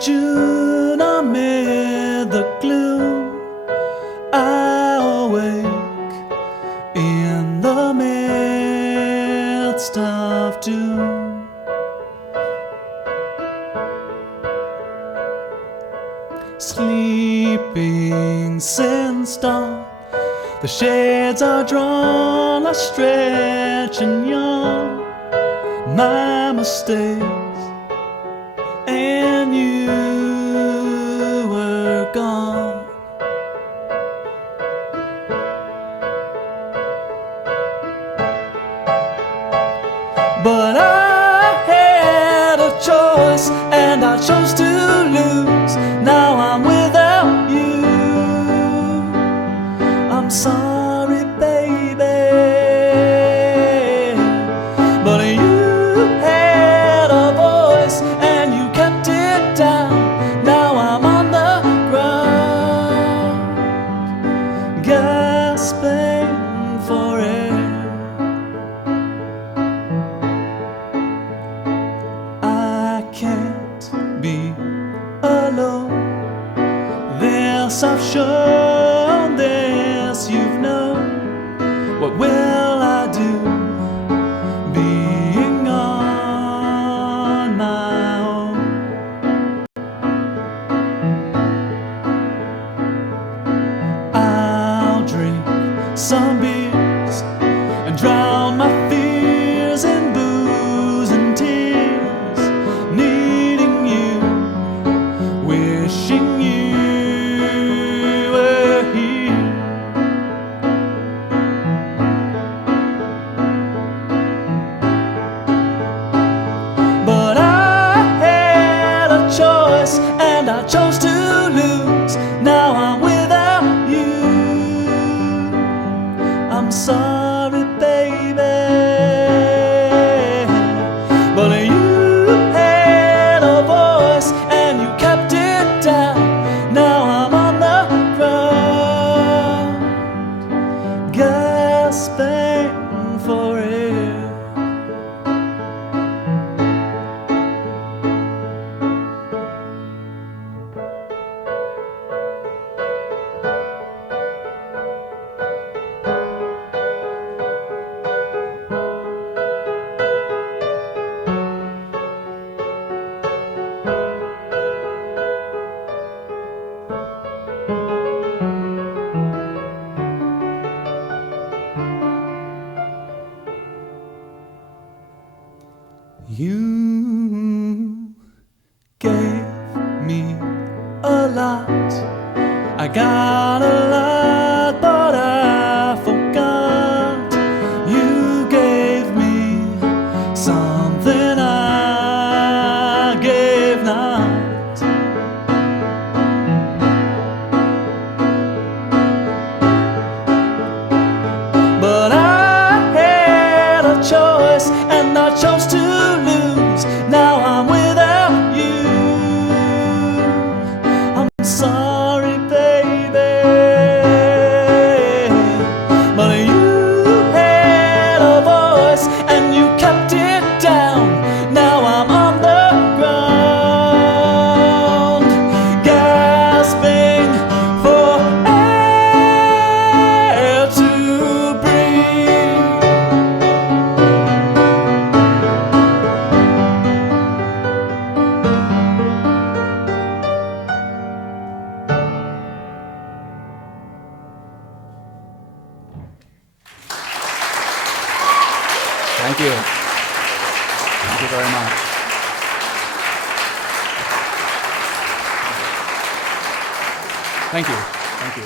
June amid the gloom, I awake in the midst of doom. Sleeping since dawn, the shades are drawn, I stretch and yawn. My mistakes, and you were gone. But I had a choice, and I chose to lose. Now I'm without you. I'm sorry, baby, but you had a voice and you kept it down. Now I'm on the ground, gasping for air. I can't be alone. This I've shown, this you've known. What will I do being on my own? I'll drink some beers and drown my fears in booze and tears, needing you, wishing you were here. But I had a choice, and I chose to lose. Now I'm without you. I'm sorry, baby, but you had a voice and you kept it down. Now I'm on the ground, gasping for air. You gave me a lot, I got a lot, but I forgot. You gave me something I gave not. But I had a choice, and I chose to lose. Now I'm without you. I'm sorry, baby, but you had a voice and you kept it down. Now I'm on the ground, gasping for air to breathe. Thank you. Thank you very much. Thank you. Thank you.